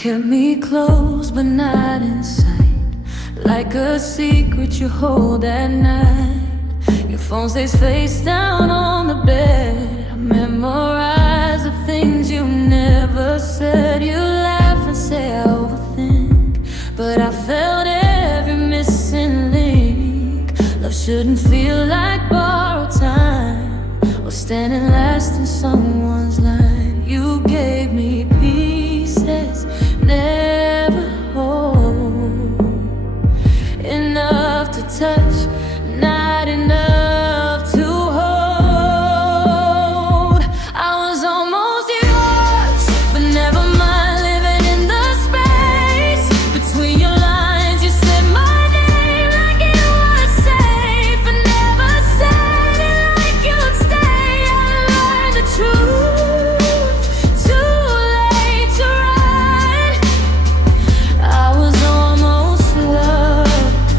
Kept me close but not in sight, like a secret you hold at night. Your phone stays face down on the bed. I memorize the things you never said. You laugh and say I overthink, but I felt every missing link. Love shouldn't feel like borrowed time, or standing last in someone's line. You gave me pieces, never whole, enough to touch, not enough to hold. I was almost yours, but never mind living in the space between your lines. You said my name like it was safe, but never said it like you'd stay. I learned the truth, too late to run. I was almost loved,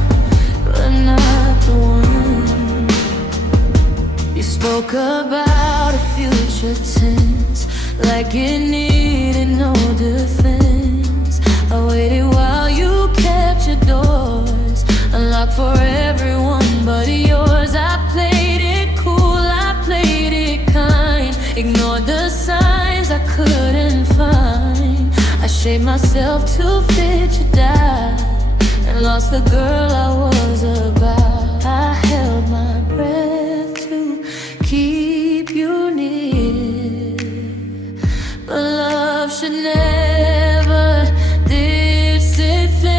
but not the one. You spoke about a future tense, like it needed no defense. I waited while you kept your doors unlocked for everyone but yours. I played it cool, I played it kind, ignored the signs I couldn't find. I shaped myself to fit your die, and lost the girl I was about. I held my breath to keep you near, but love should never did sit there.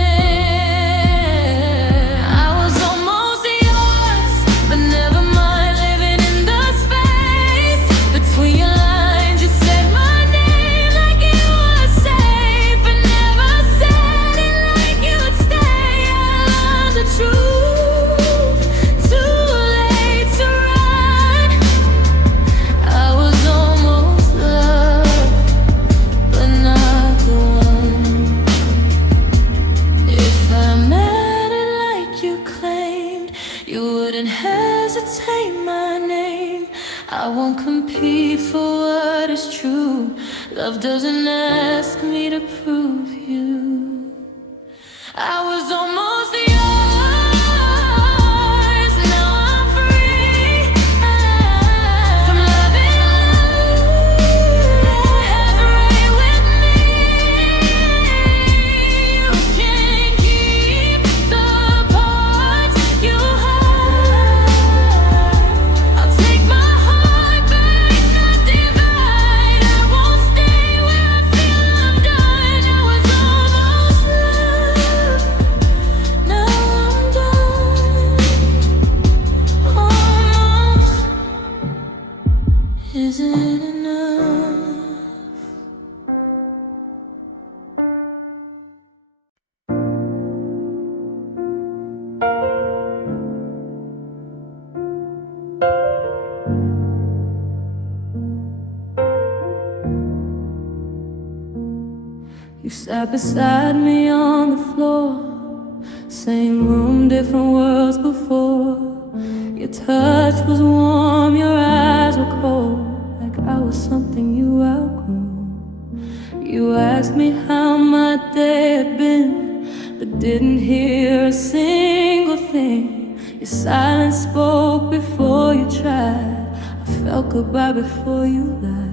I was almost yours, but never mind living in the space between your lines. You said my name like it was safe, but never said it like you'd stay. I learned the truth, too late to run. I was almost loved, but not the one. If I meant it like you claimed, you wouldn't hesitate my name. I won't compete for what is true. Love doesn't ask me to prove you. I was almost yours, now I'm free from loving love right with me. You can't keep the parts you hide. I'll take my heart back, not divide. I won't stay where I feel I'm done. I was almost loved, now I'm done. Almost isn't enough. You sat beside me on the floor, same room, different worlds before. Your touch was warm, your eyes were cold, like I was something you outgrew. You asked me how my day had been, but didn't hear a single thing. Your silence spoke before you tried. I felt goodbye before you lied.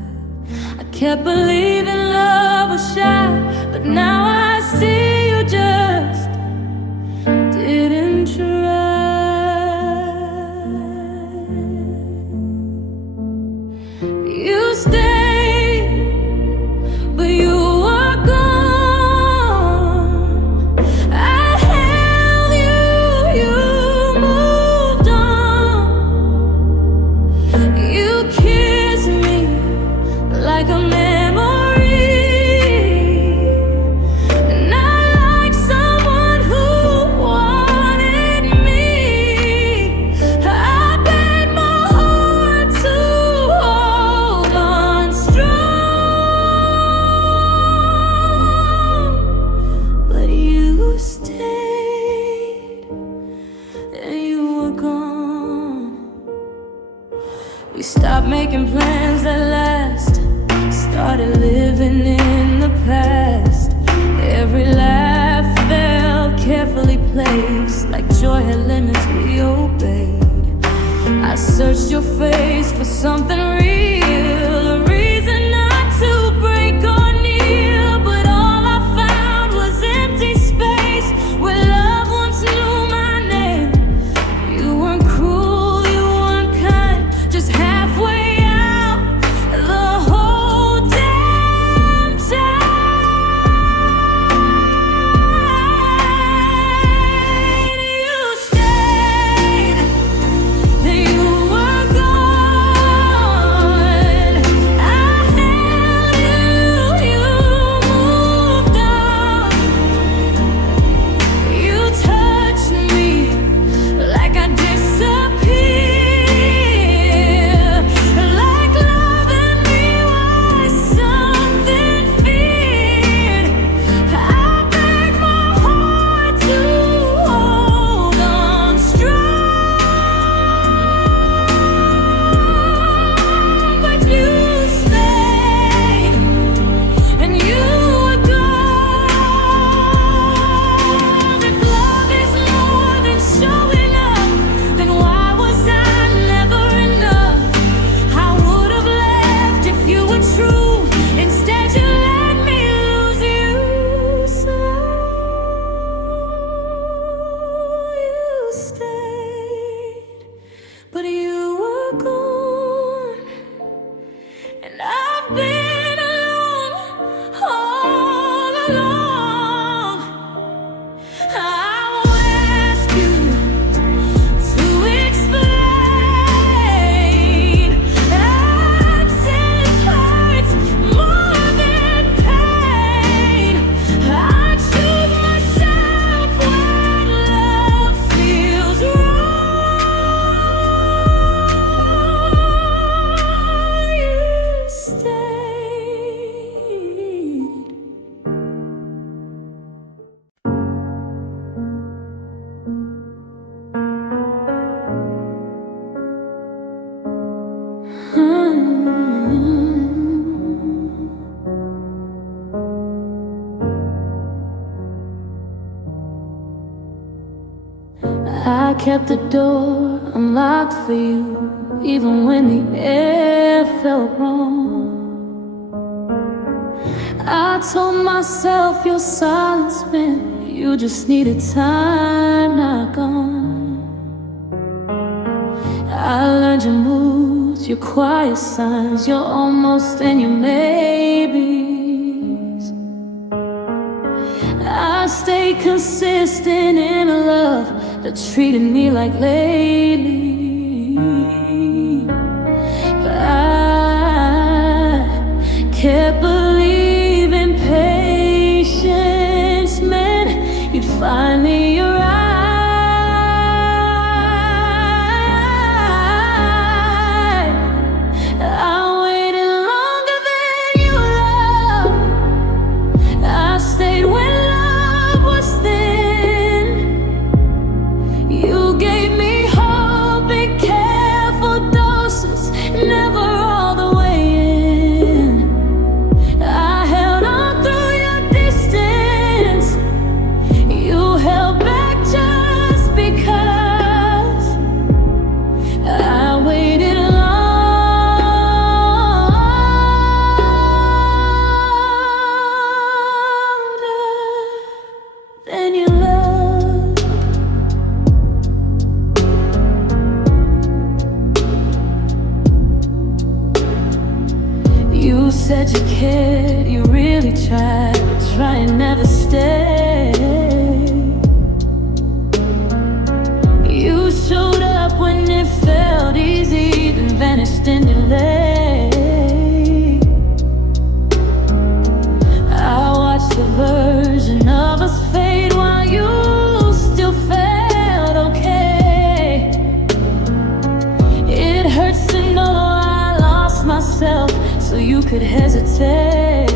I kept believing love was shy, but now I see you just didn't try. You stayed, but you were gone. I held you, you moved on. You kissed me like a memory, not like someone who wanted me. I begged my heart to hold on strong, but you stayed and you were gone. We stopped making plans that last, started living in the past. joy had limits, we obeyed. I searched your face for something real, a reason not to break or kneel, but all I found was empty space where love once knew my name. You weren't cruel, you weren't kind, just halfway out the whole damn time. You stayed, then you were gone. I held you, you moved on. You touched me like I disappeared, like loving me was something feared. I begged my heart to hold on strong, but you stayed and you were gone. If love is more than showing up, then why was I never enough? I would have left if you were true. Instead, you let me lose you slow. You stayed, but you were gone. And I've been alone all along. I won't ask you to explain. Absence hurts more than pain. I choose myself when love feels wrong. You stayed. I kept the door unlocked for you, even when the air felt wrong. I told myself your silence meant you just needed time, not gone. I learned your moods, your quiet signs, your almost and your maybes. I stayed consistent in a love that treated me like lately. But I kept believing patience meant you'd finally arrive. I waited longer than you loved. I stayed when love was thin. You gave me hope in careful doses, never all the way in. I held on through your distance. You held back just because I waited longer than you loved. You said you cared, you really tried, but trying never stayed. You showed up when it felt easy, then vanished in delay. I watched the version of us fade while you still felt okay. It hurts to know I lost myself so you could hesitate.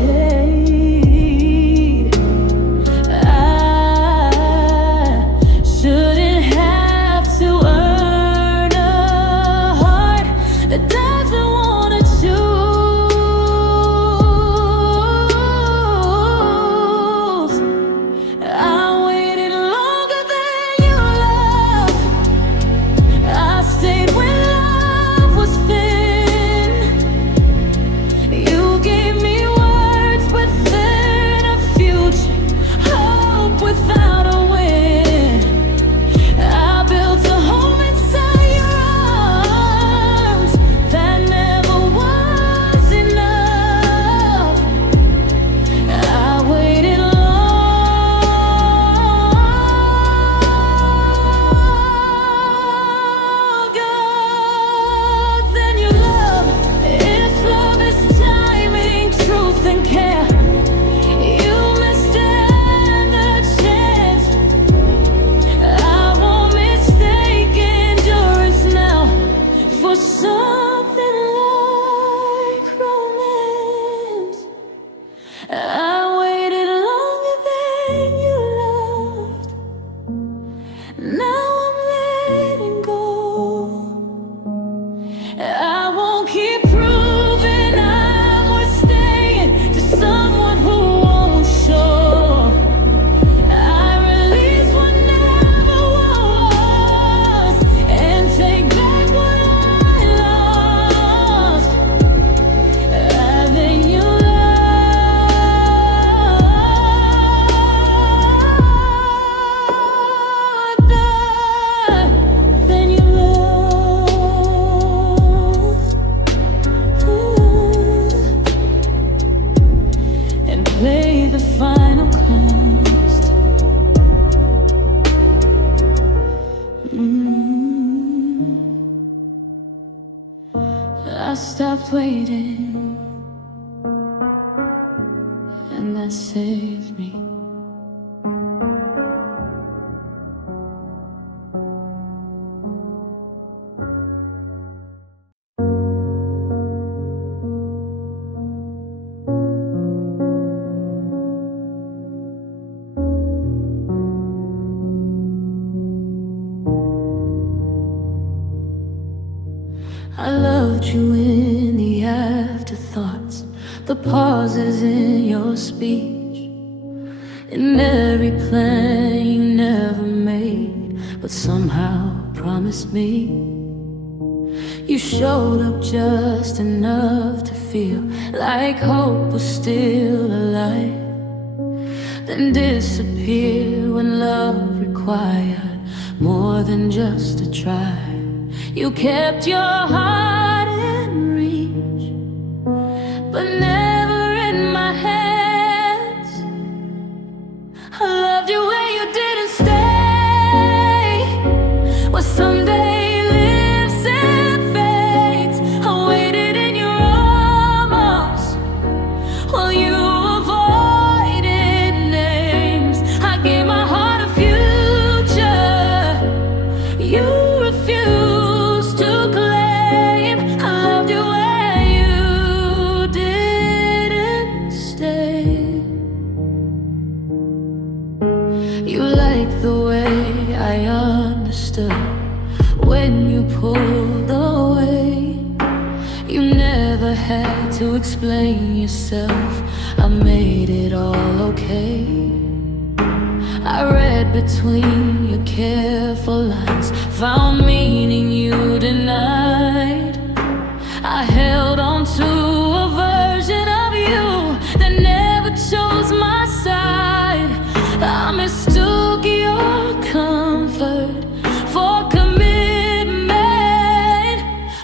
stopped waiting, and that saved me. I loved you in the afterthoughts, the pauses in your speech, in every plan you never made, but somehow promised me. You showed up just enough to feel like hope was still alive, then disappeared when love required more than just a try. You kept your heart in reach, but never in my hands. I loved you when you didn't stay, well, someday lives and fades. I waited in your arms while you avoided names. I gave my heart a future you refused to claim. I loved you when you didn't stay. You liked the way I understood when you pulled away. You never had to explain yourself, I made it all okay. I read between your careful lines, found meaning you denied. I held on to a version of you that never chose my side. I mistook your comfort for commitment.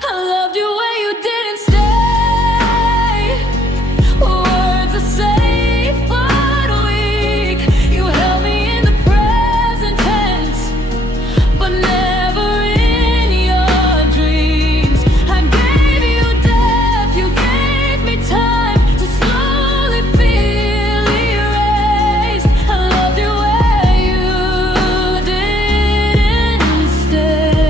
I loved you when you didn't stay. Words are safe but weak. You held me in the present tense, but never in your dreams. I gave you depth, you gave me time to slowly feel erased. I loved you when you didn't stay.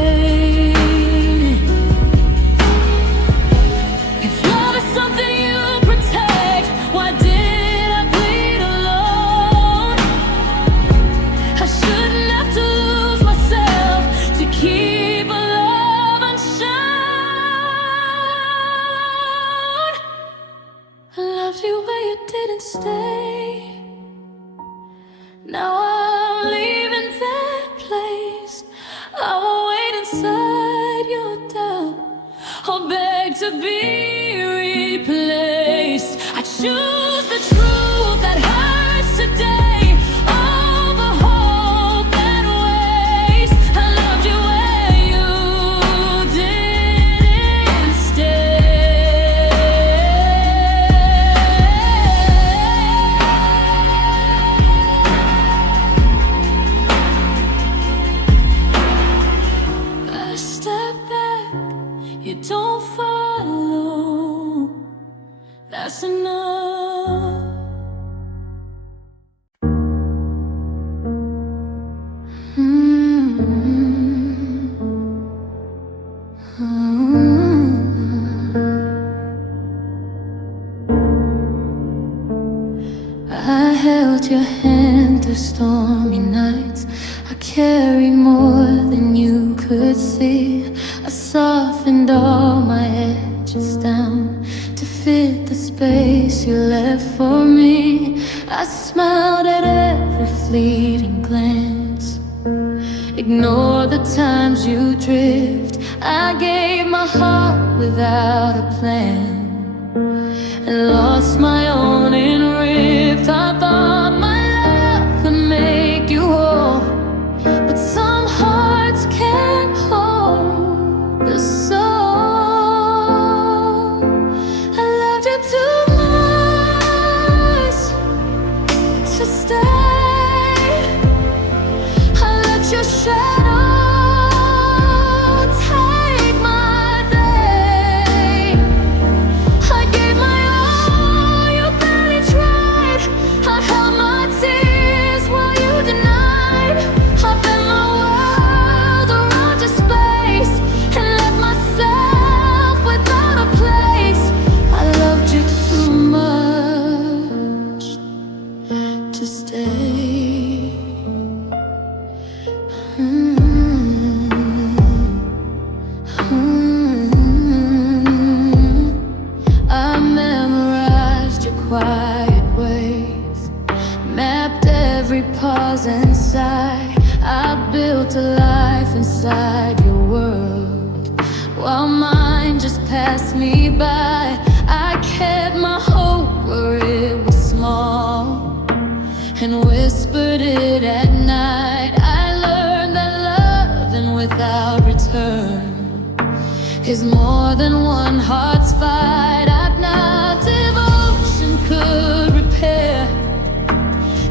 If love is something you protect, why did I bleed alone? I shouldn't have to lose myself to keep a love unshown. I loved you when you didn't stay. Now I'm leaving that place. I will wait inside your doubt, or beg to be replaced. I choose the truth that hurts today over hope and waste. I loved you when you didn't stay. I step back, you don't follow. That's enough. I held your hand through stormy nights. I carried more than you could see. I softened all my edges down to fit the space you left for me. I smiled at every fleeting glance, ignore the times you drift. I gave my heart without a plan and lost my own in rift. I thought my love could make you whole, but some hearts can't hold the soul. I loved you too much to stay. I let your shadow take my day. me by. I kept my hope where it was small and whispered it at night. I learned that loving without return is more than one heart's fight. I've not devotion could repair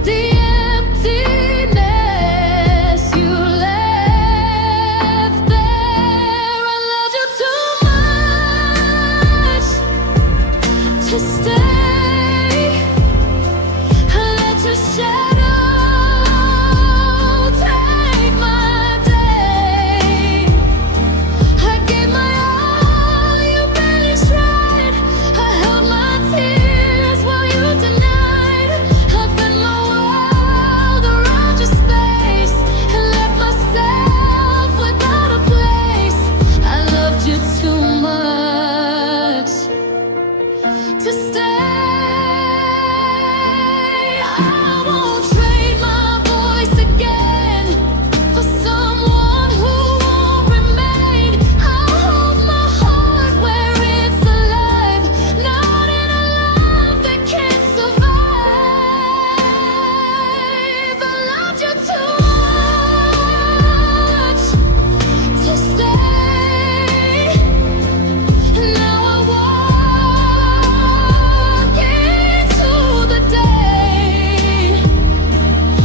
the emptiness you left there. I loved you too much to stay. I let your shadow take my day. I gave my all, you barely tried. I held my tears while you denied. I fed my world around your space and left myself without a place. I loved you too much to stay. I won't trade my voice again for someone who won't remain. I'll hold my heart where it's alive, not in a love that can't survive. I loved you too much to stay. Now I walk into the day.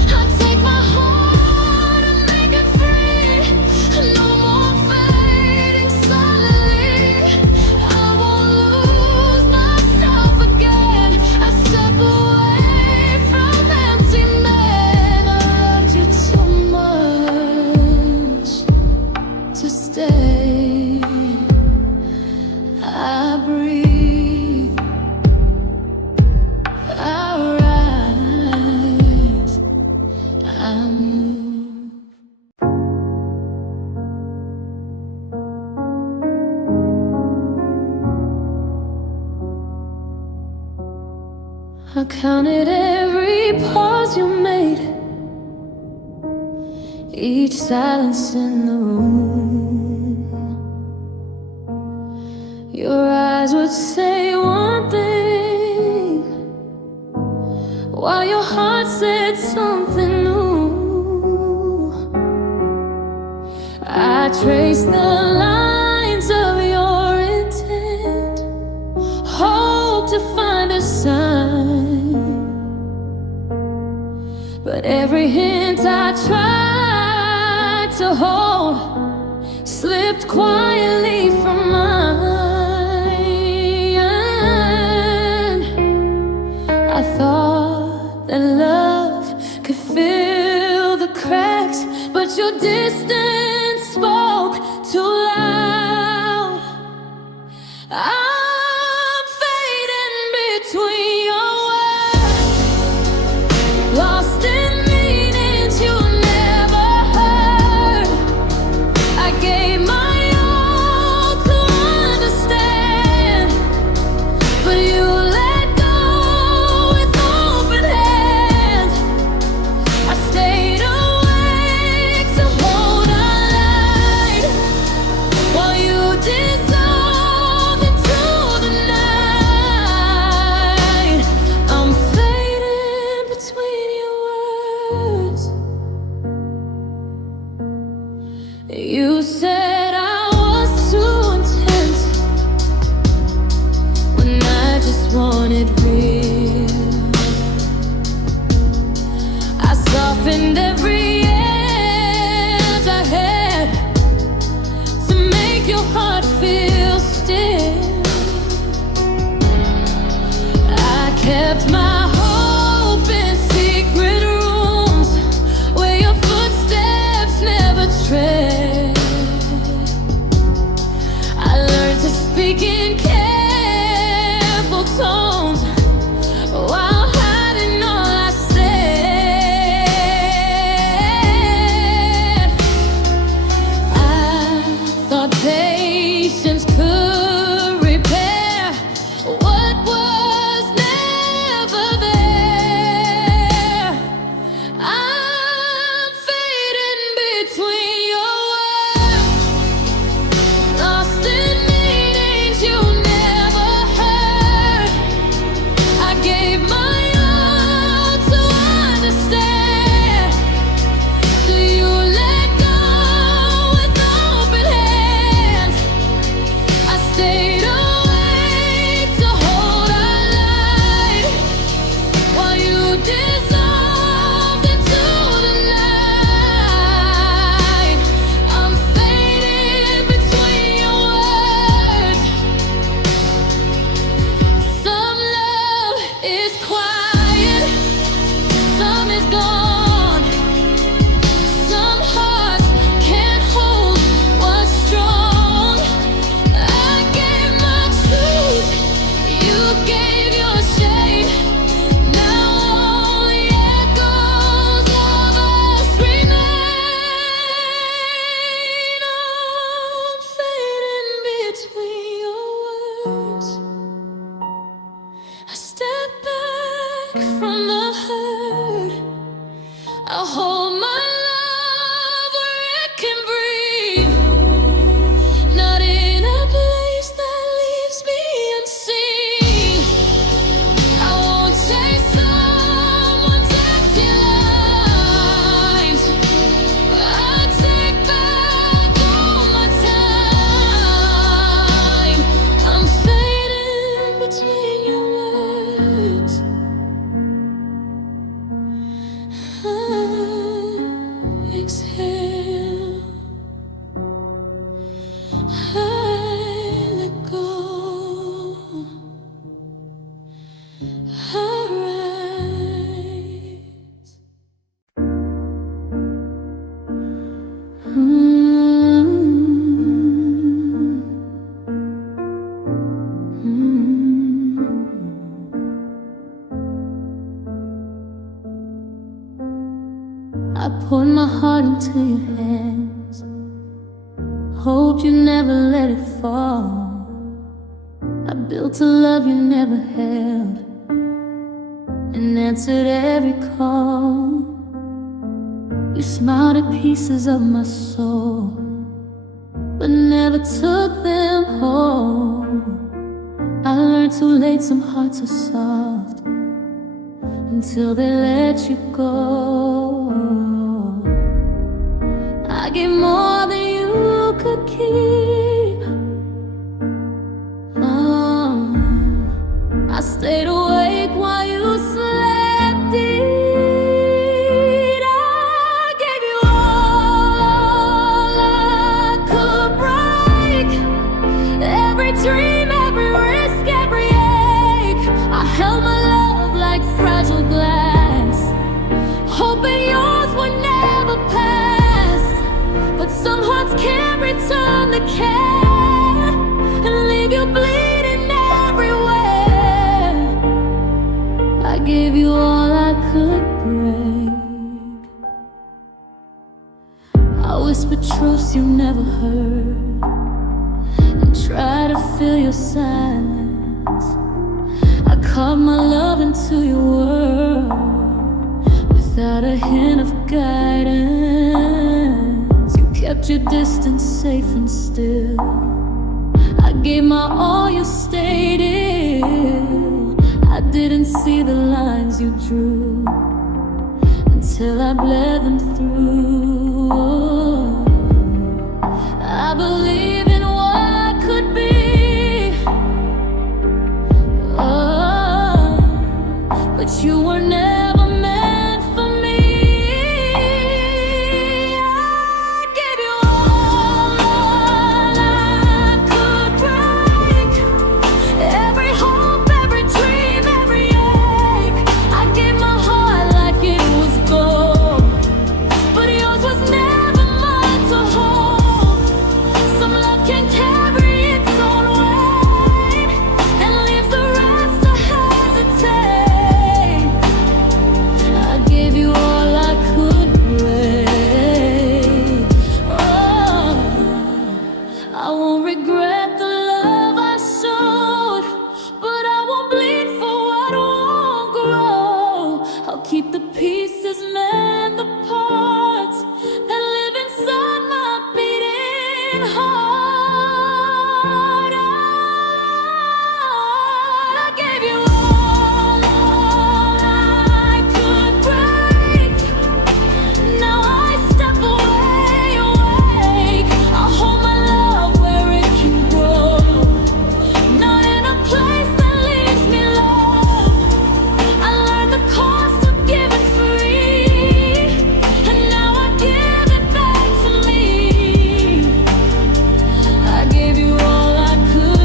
I take my heart and make it free. No more fading silently. I won't lose myself again. I step away from empty men. I loved you too much to stay. I breathe, I rise, I move. I counted every pause you made, each silence in the room. Your eyes would say one thing while your heart said something new. I traced the lines of your intent, hope to find a sign, but every hint I tried to hold slipped quietly from mine. I thought that love could fill the cracks, but your distance spoke too loud. I'm fading between your words, lost in meanings you never heard. I gave my all to understand, but you let go with open hands. I stayed awake to hold our light while you dissolved into the night. I'm fading between your words. You said I was too intense when I just wanted real. I softened every edge I had to make your heart feel still. I kept my hope in secret rooms where your footsteps never tread. heart into your hands. Hoped you never let it fall. I built a love you never held and answered every call. You smiled at pieces of my soul, but never took them home. I learned too late some hearts are soft until they let you go. I gave more than you could keep. I stayed awake while you slept. I gave you all I could break. Every dream, every risk, every ache. I held my love like fragile glass, hoping yours would never pass. But some hearts can't return the care and leave you bleeding everywhere. I gave you all I could break. I whispered truths you never heard and tried to fill your silence. I carved my love into your world without a hint of guidance. You kept your distance safe and still. I gave my all, you stayed ill. I didn't see the lines you drew until I bled them through. I believe in what could be. But you were never meant for me. I gave you all I could break. Every hope, every dream, every ache. I gave my heart like it was gold, but yours was never mine to hold. Some love can carry its own weight and leaves the rest to hesitate. I gave you all I could break. Oh, I won't regret the love I showed, but I won't bleed for what won't grow. I'll keep the pieces, mend the parts that live inside my beating heart. I gave you all I could break. Now I step away, awake. I hold my love where it can grow, not in a place that leaves me low. I learned the cost of giving free, and now I give it back to me. I gave you all I could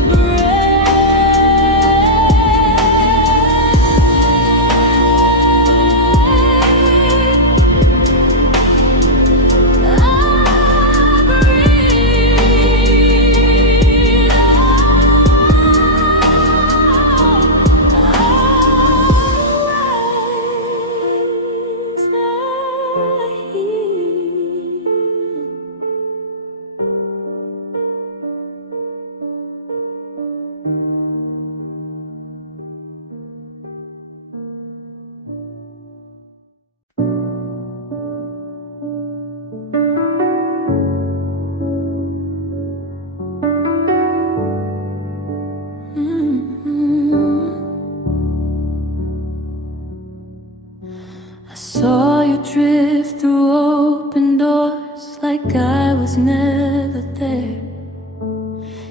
I saw you drift through open doors like I was never there.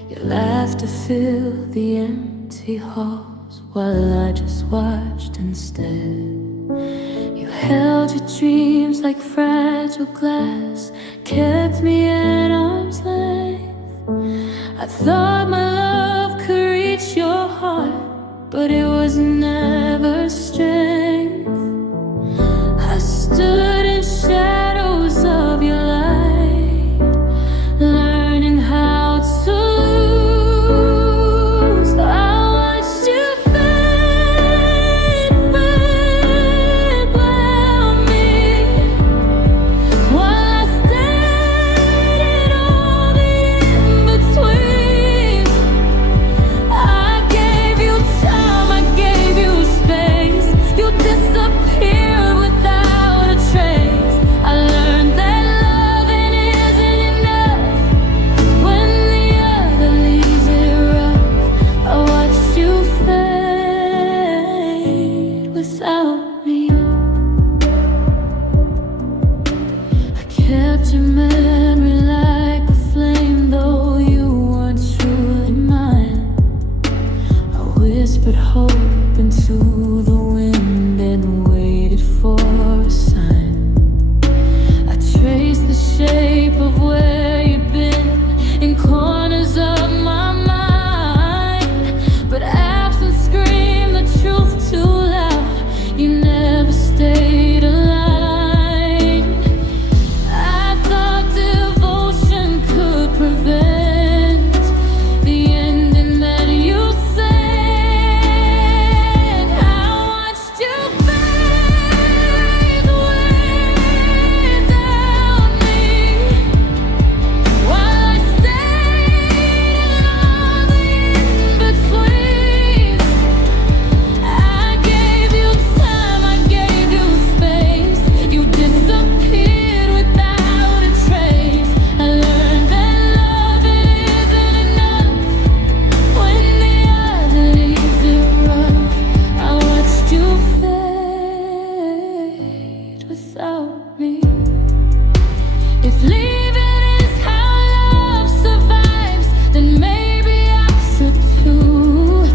Your laughter filled the empty halls while I just watched instead. You held your dreams like fragile glass, kept me at arm's length. I thought my love could reach your heart, but it was never strength. I stood in shadows of your light, learning how to lose. I watched you fade around me while kept your memory like a flame, though you weren't truly mine. I whispered hope into the wind and waited for a sign. I traced the shape of where you'd been in corners of my mind, but absence screamed the truth too loud. You never stayed aligned. I thought devotion could prevent the ending that you said. I watched you fade away without me, while I stayed in all the in-betweens. I gave you time, I gave you space. You disappeared without a trace. I learned that love isn't enough when the other leaves it rough. I watched you fade without me. If leaving is how love survives, then maybe I should too.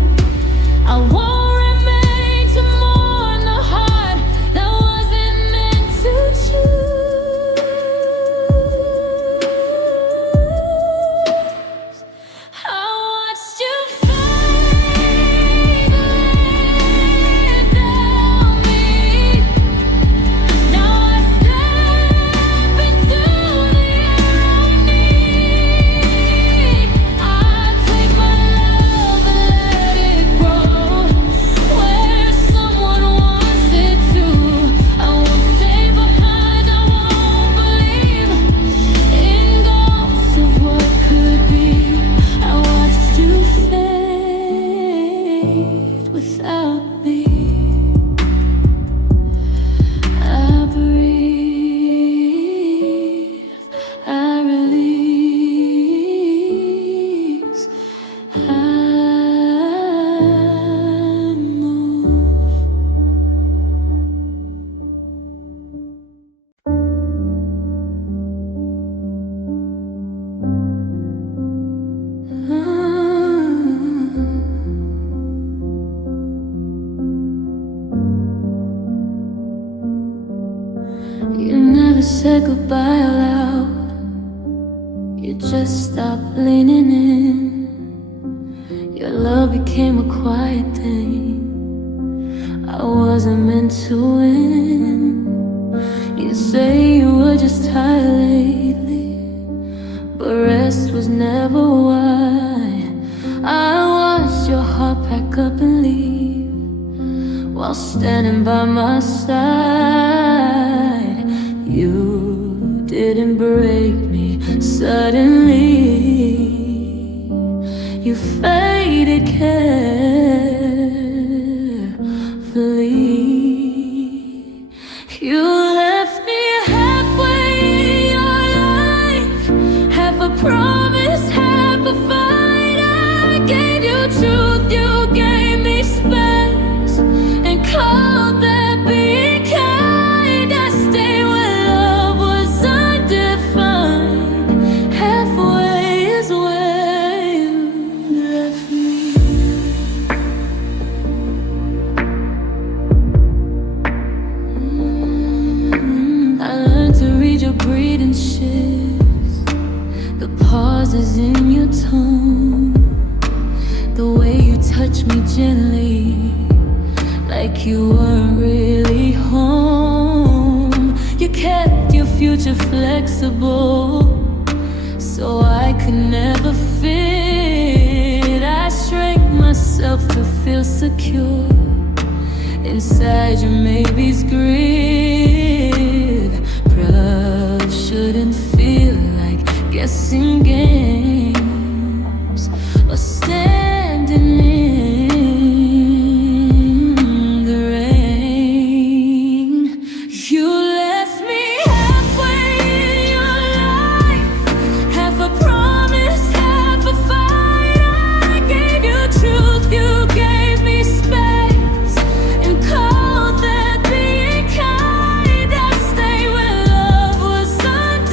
I won't remain to mourn the heart that wasn't meant to choose. I watched you fade without me. Now I step into the air I need. I take my love and let it grow where someone wants it to. I won't stay behind, I won't believe in ghosts of what could be. I watched you fade without me. I breathe, I release, I move. You never said goodbye aloud. You just stopped leaning in. Your love became a quiet thing. I wasn't meant to win. You say you were just tired lately, but rest was never why. I watched your heart pack up and leave while standing by my side. You didn't break me suddenly. You faded carefully. You left me halfway in your life, half a promise, half a fight. I gave you truth, you gave me space, and called that being kind. I stayed when love was undefined. Halfway is where you left me. I learned to read your breathing shifts, the pauses in your tone, the way you touch me gently, like you weren't really home. You kept your future flexible, so I could never fit. I shrank myself to feel secure inside your maybe's grid. Love shouldn't feel like guessing games or standing in the rain. You left me halfway in your life, half a promise, half a fight. I gave you truth, you gave me space, and called that being kind. I stayed when love was undone.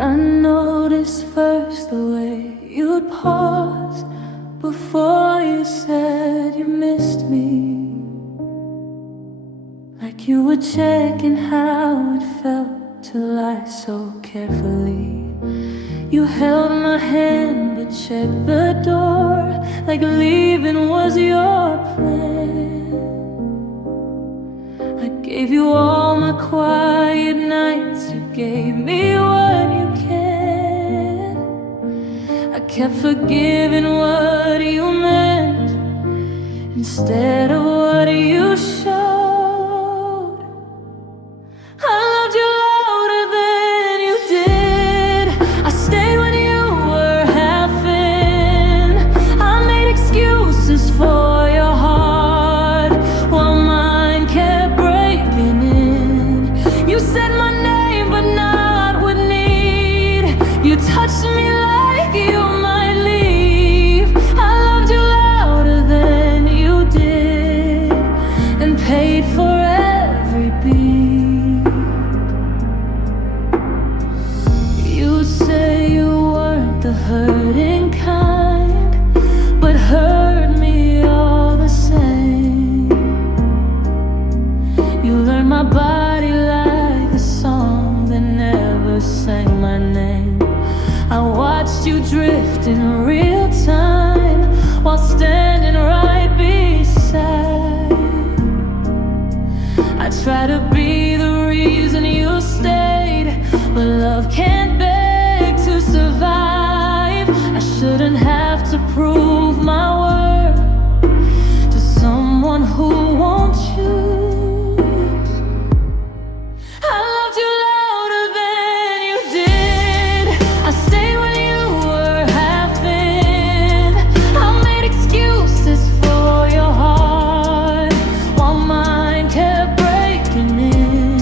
I noticed first the way you'd pause before you said you missed me, like you were checking how it felt to lie so carefully. You held my hand but checked the door, like leaving was your plan. I gave you all my quiet nights, you gave me what you can. I kept forgiving what you meant instead of what you showed. I loved you louder than you did. I stayed when you were half in. I made excuses for your heart while mine kept breaking in. You said my name but not with need. You touched me like you might leave. I loved you louder than you did and paid for every beat. You say you weren't the hurting kind, but hurt me all the same. You learned my body like a song that never sang my name. I watched you drift in real time while standing right beside. I try to be the reason you stayed, but love can't beg to survive. I shouldn't have to prove my worth to someone who won't choose. I loved you louder than you did. I stayed when you were half in. I made excuses for your heart while mine kept breaking in.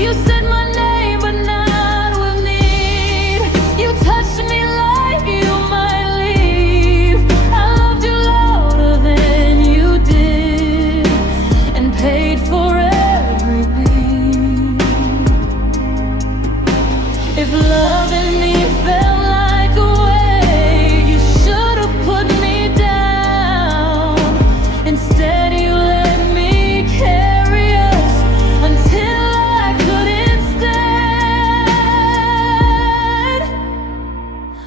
You said my name but not with need. You touched me like you might leave. I loved you louder than you did and paid for every beat. If loving me felt like a weight, you should have put me down. Instead you let me carry us until I couldn't stand.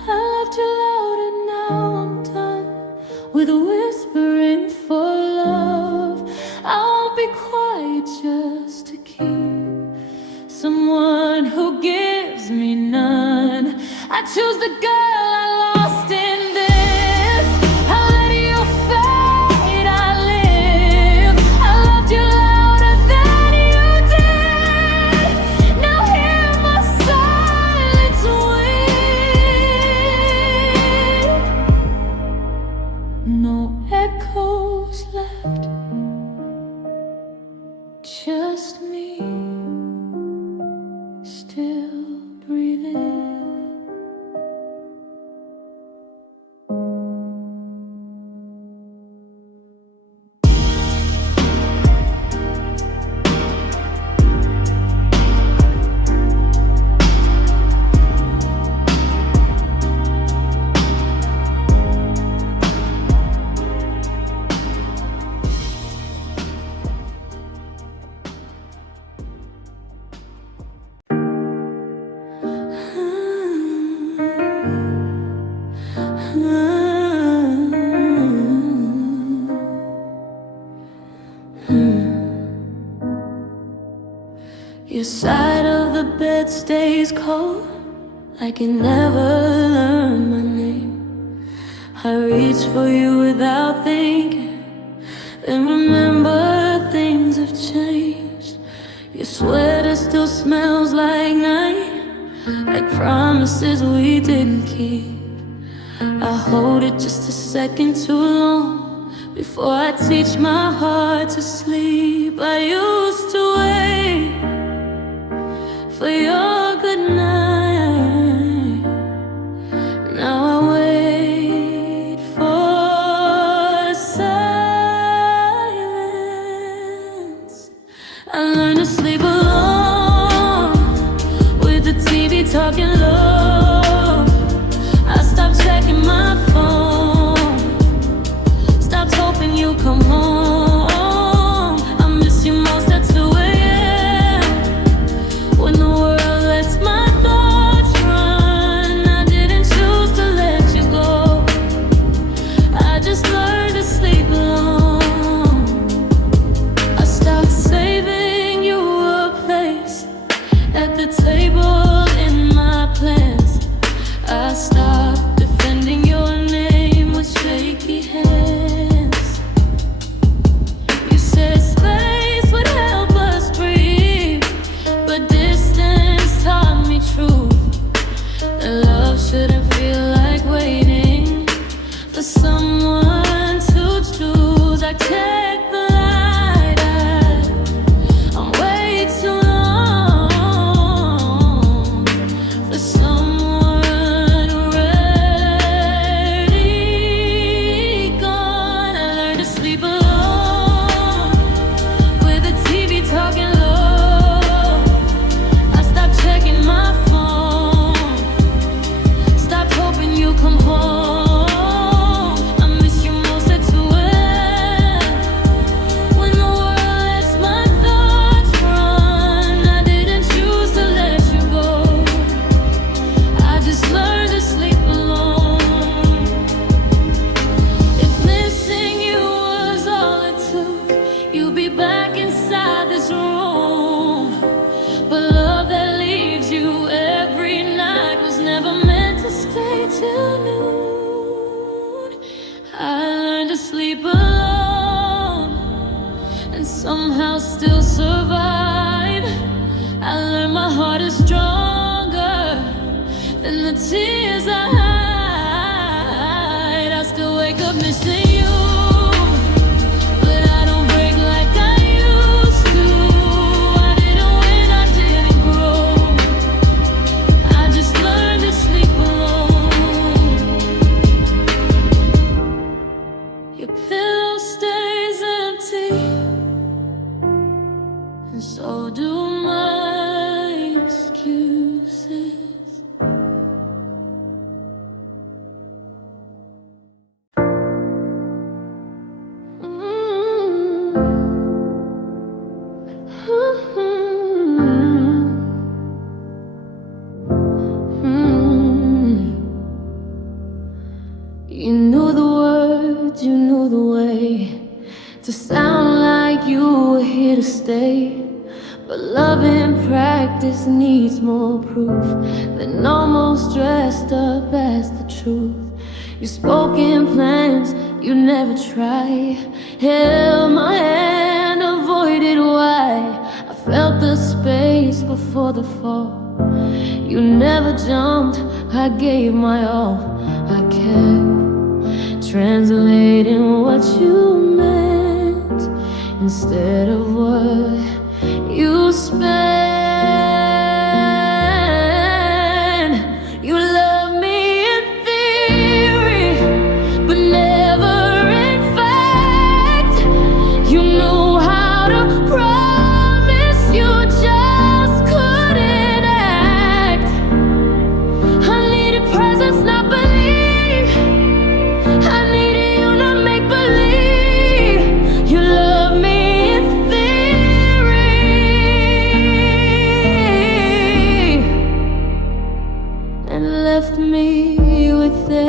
I loved you loud and now I'm done with whispering for love. I won't be quiet just to keep someone who gives me none. I choose the girl I lost in this. I let you fade, I live. I loved you louder than you did. Now hear my silence weep. No echoes left, just me still breathing. Your side of the bed stays cold, I can never learn my name. I reach for you without thinking, then remember things have changed. Your sweater still smells like night, like promises we didn't keep. I hold it just a second too long before I teach my heart to sleep. I used to wait for your good night. Now I wait for silence. I learned to sleep alone with the TV TV talking low. I stopped checking my phone, stopped hoping you come home. I miss you most at 2 a.m. when the world lets my thoughts run. I didn't choose to let you go. I just learned to sleep alone. I stopped saving you a place at the table in my plans. I stopped defending your name with shaky hands. You said space would help us breathe, but distance taught me truth. That love shouldn't feel like waiting for someone to choose. I check the light, I'm way too long for someone already gone. I learned to sleep alone with the TV talking low. I stopped checking my phone, stopped hoping you come home. I miss you most at 2 a.m. when the world lets my thoughts run. I didn't choose to let you go. I just learned to sleep alone. If missing you was all it took, you'd be back inside this room. But love that leaves you every night was never meant to stay till noon. I learned to sleep alone and somehow still survive. I learned my heart is stronger than the tears I hide. I still wake up missing you, but I don't break like I used to. I didn't win, I didn't grow. I just learned to sleep alone. Your pillow stays empty, and so do my excuses. You knew the words, you knew the way to sound like you were here to stay. But love in practice needs more proof than almost dressed up as the truth. You spoke in plans you never tried, held my hand, avoided why. I felt the space before the fall. You never jumped, I gave my all. I kept translating what you meant instead of what you spend. You love me in theory, but never in fact. You knew how to promise, you just couldn't act. I needed presence, not belief. I needed you, not make believe. You love me in theory and left me with it.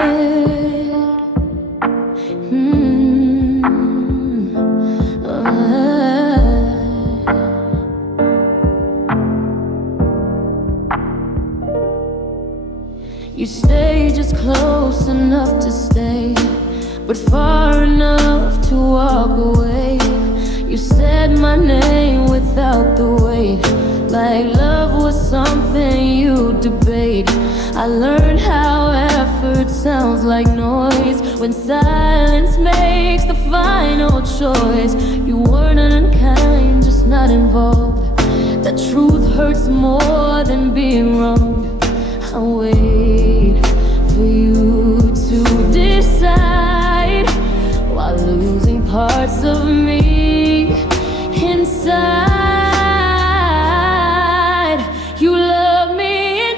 You stay just close enough to stay, but far enough to walk away. You said my name without the weight, like love was something you debate. I learned how effort sounds like noise when silence makes the final choice. You weren't unkind, just not involved. That truth hurts more than being wrong. I wait for you to decide while losing parts of me inside. You love me in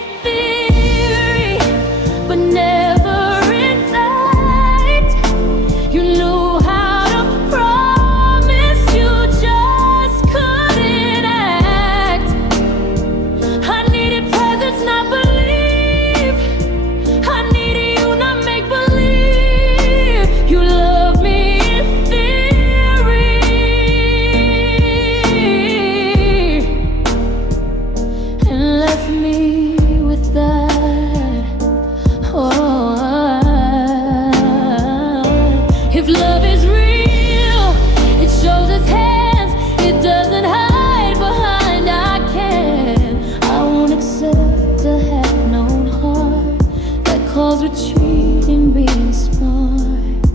retreat and being smart.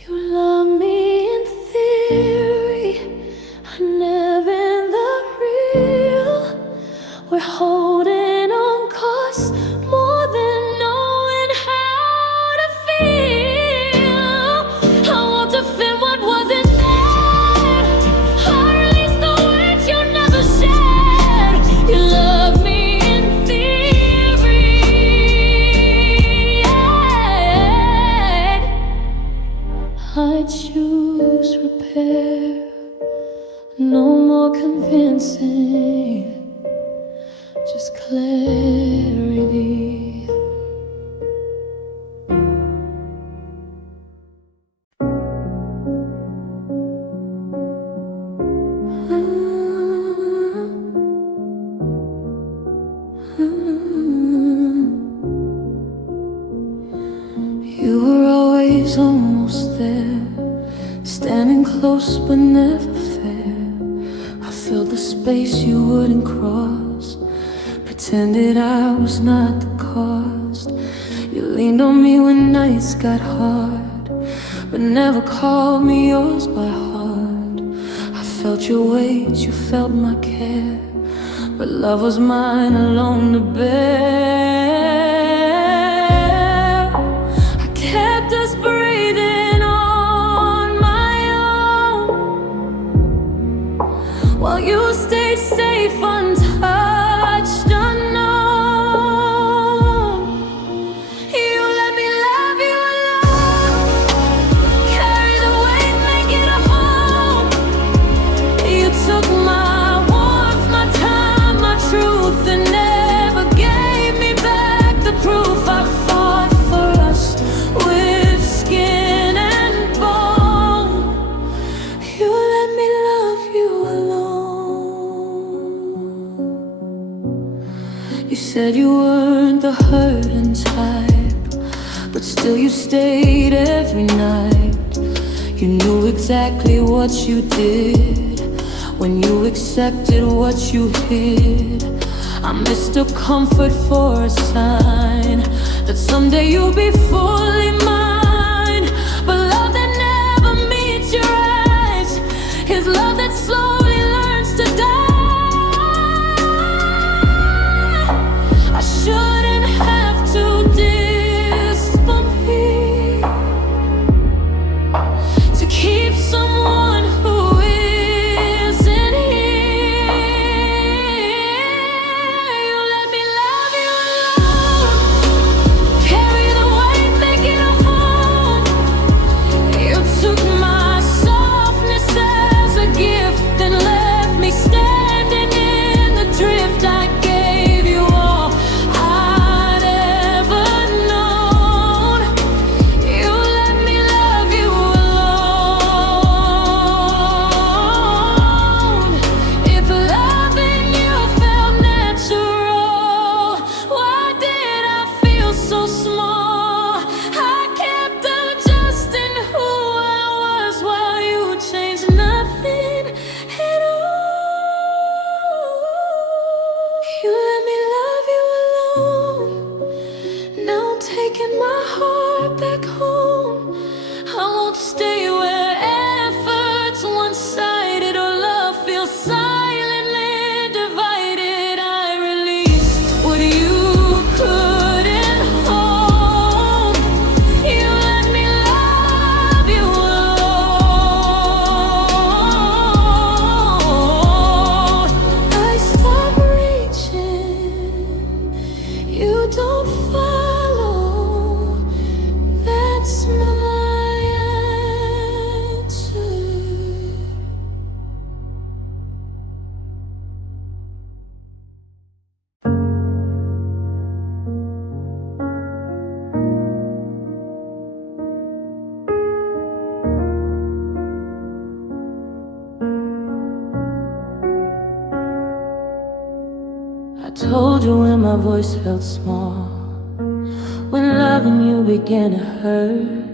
You love me in theory, I never in the real. We're holding on costs more than knowing how to feel. I want to feel what wasn't there, or at least the words you never shared. You love me in theory, yeah. I choose repair, no more convincing, just clarity. You were always almost there, standing close but never fair. I filled the space you wouldn't cross, pretended I was not the cost. You leaned on me when nights got hard, but never called me yours by heart. I felt your weight, you felt my care, but love was mine alone to bear. I kept us breathing on my own, while you stayed safe untouched, unknown. You let me love you alone, carry the weight, make it a home. You took my warmth, my time, my truth, and never gave me back the proof. I fought for us with skin and bone. You let me love you alone. You said you weren't the hurting type, but still you stayed every night. You knew exactly what you did when you accepted what you hid. I missed a comfort for a sign that someday you'll be fully mine. But love that never meets your eyes is love that slowly learns to die. I shouldn't have to disbelieve to keep someone who isn't here. You let me love you alone, carry the weight, make it a home. You took my softness as a gift and left me standing in the drift. I gave you all I'd ever known. You let me love you alone. If loving you felt natural, why did I feel so small? I kept adjusting who I was while you changed nothing at all. You let me love you alone. Now I'm taking my heart back home. I won't stay where effort's one-sided or love feels silently divided. I release what you couldn't hold. You let me love you alone. I stop reaching, you don't follow. That's my answer. I told you when my voice felt small, when loving you began to hurt.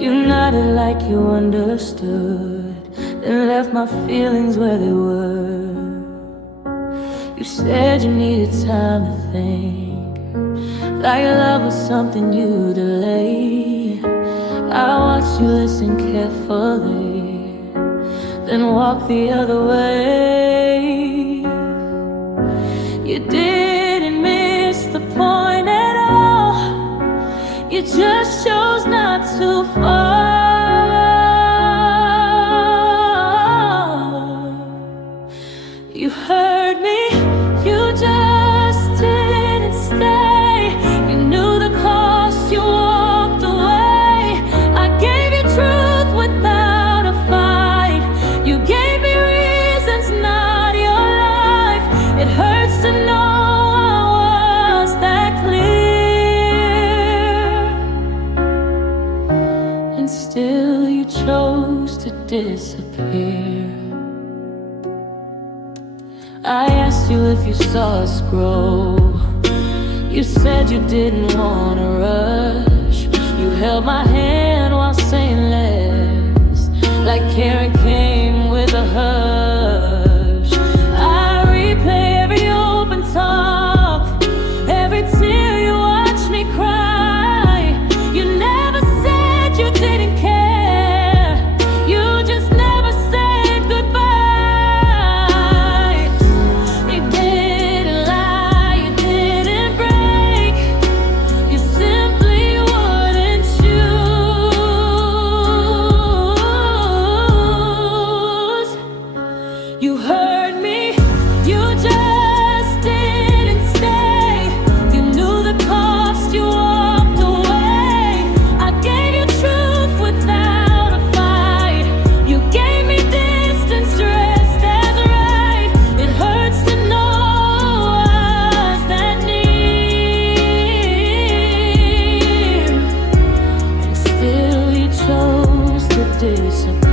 You nodded like you understood, then left my feelings where they were. You said you needed time to think, like love was something you delayed. I watched you listen carefully, then walk the other way. You didn't miss the point at all, you just chose not to fall. You heard me, you just didn't stay. You knew the cost, you walked away. I gave you truth without a fight. You gave me reasons, not your life. It hurts to know I was that clear, and still you chose to disappear. I asked you if you saw us grow. You said you didn't wanna rush. You held my hand while saying less, like Karen came with a hush. I replay every open talk, every tear you watched me cry. You never said you didn't care, you just never said goodbye. You heard me, you just didn't stay. You knew the cost, you walked away. I gave you truth without a fight. You gave me distance dressed as right. It hurts to know I was that near, and still you chose to disappear.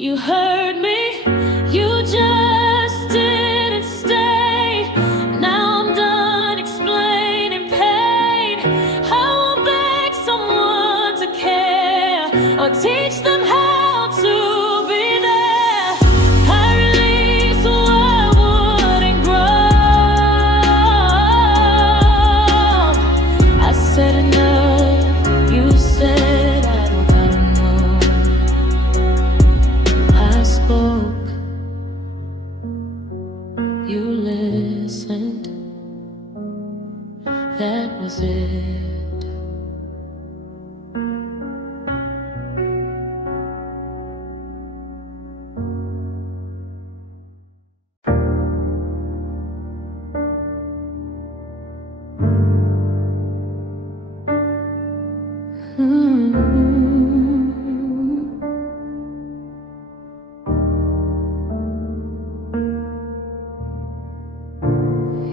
You heard me, you just didn't stay. Now I'm done explaining pain. I won't beg someone to care or teach them how to be there. I release what wouldn't grow. I said enough, you said I don't gotta know. Spoke, you listened, that was it.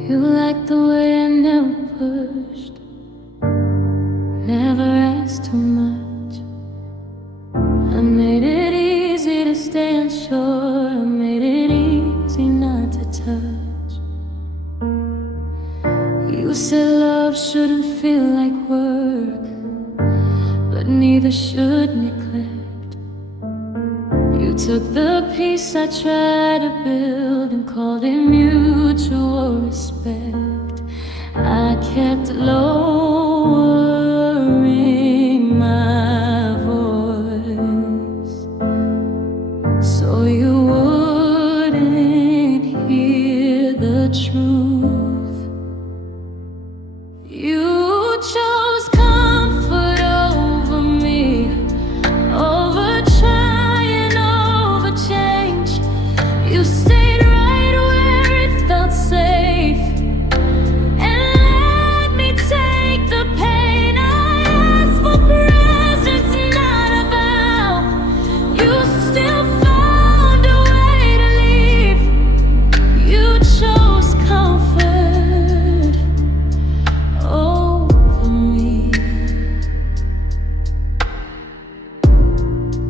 You like the way I never pushed, never asked too much. I made it easy to stay unsure, I made it easy not to touch. You said love shouldn't feel like work, but neither should neglect. You took the peace I tried to build and called it mutual respect. I kept lowering my voice so you wouldn't hear the truth. You chose comfort over me, over trying, over change. You stayed right where it felt safe and let me take the pain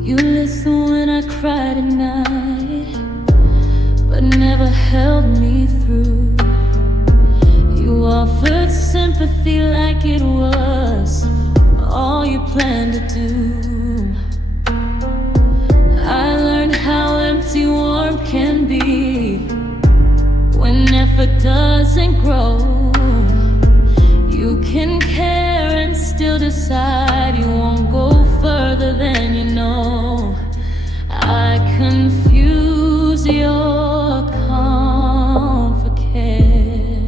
You listen when I cried at night, but never held me through. You offered sympathy like it was all you planned to do. I learned how empty warmth can be when effort doesn't grow. You can care and still decide you won't go further than you know. I confuse your calm for care,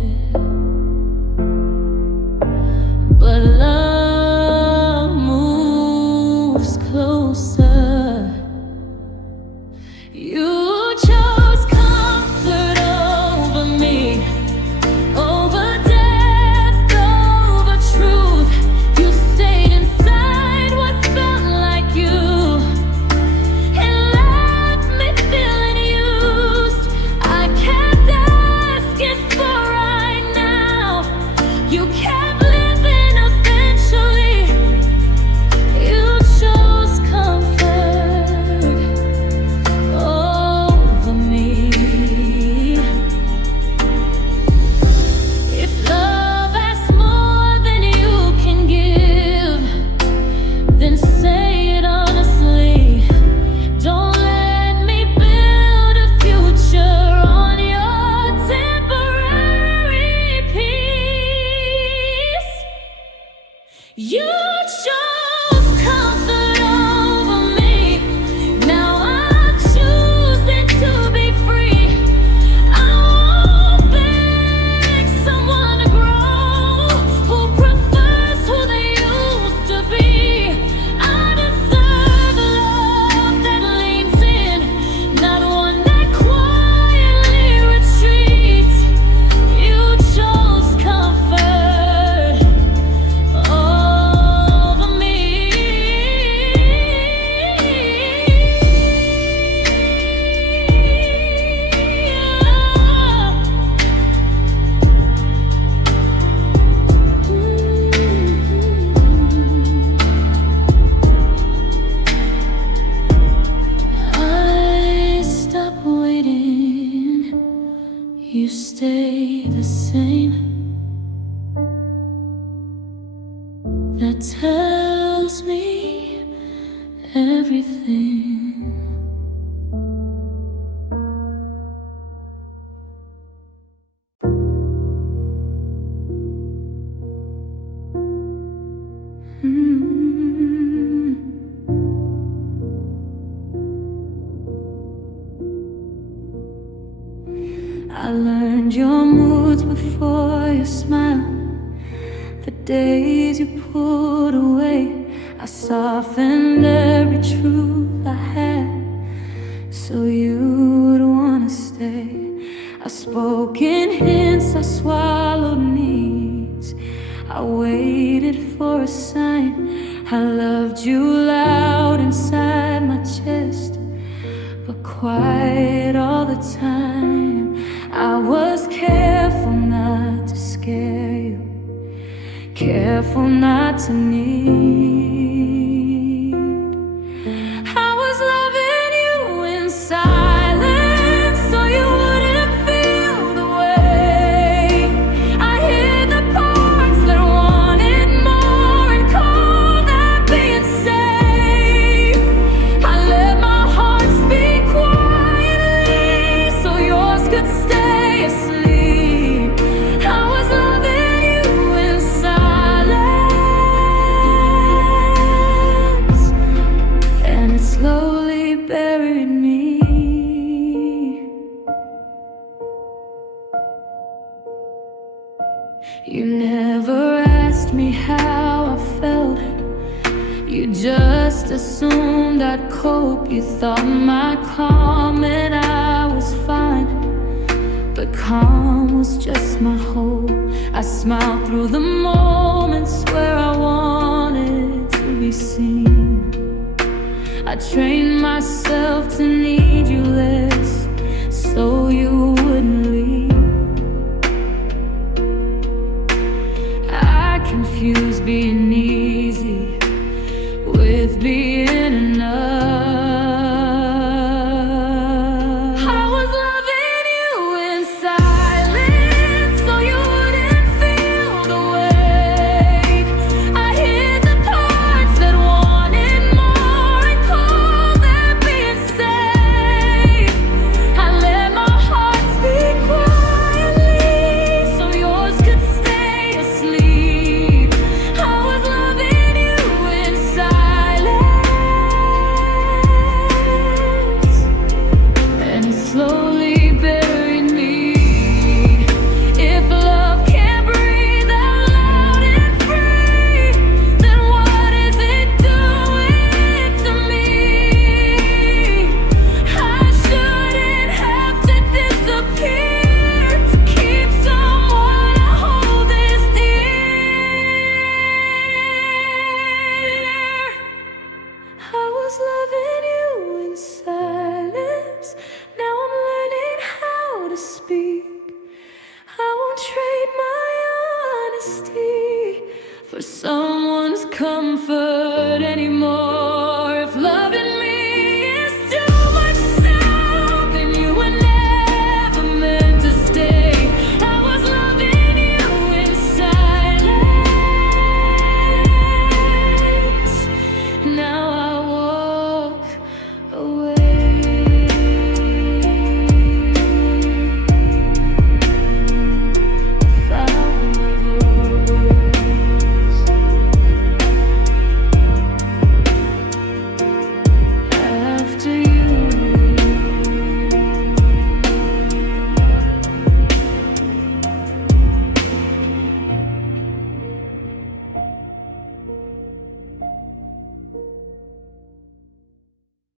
but love moves closer. You chose comfort over me, over depth, over truth. You stayed inside what felt like you, and left me feeling used. I kept asking for right now. You kept living eventually. You chose comfort over me. If love asks more than you can give, then say it honestly. Don't let me build a future on your temporary peace. You chose comfort over me. Now I'm choosing to be free. I won't beg someone to grow who prefers who they used to be. I deserve love that leans in, not one that quietly retreats. You chose comfort over me. I stop waiting, you stay the same. That tells me everything. I learned your moods before your smile. The days you pulled away, I softened every truth I had so you would wanna stay. I spoke in hints, I swallowed needs. I waited for a sign. I loved you loud inside my chest, but quiet all the time. I was careful not to scare you, careful not to need. I was loving you in silence so you wouldn't feel the way. I hid the parts that wanted more and called that being safe. I let my heart speak quietly so yours could stay asleep. I was loving you in silence, and it slowly buried me. You never asked me how I felt. You just assumed I'd cope. You thought my calm meant I was fine, but calm was just my hope. I smiled through the moments where I wanted to be seen. I trained myself to need you less so you wouldn't leave.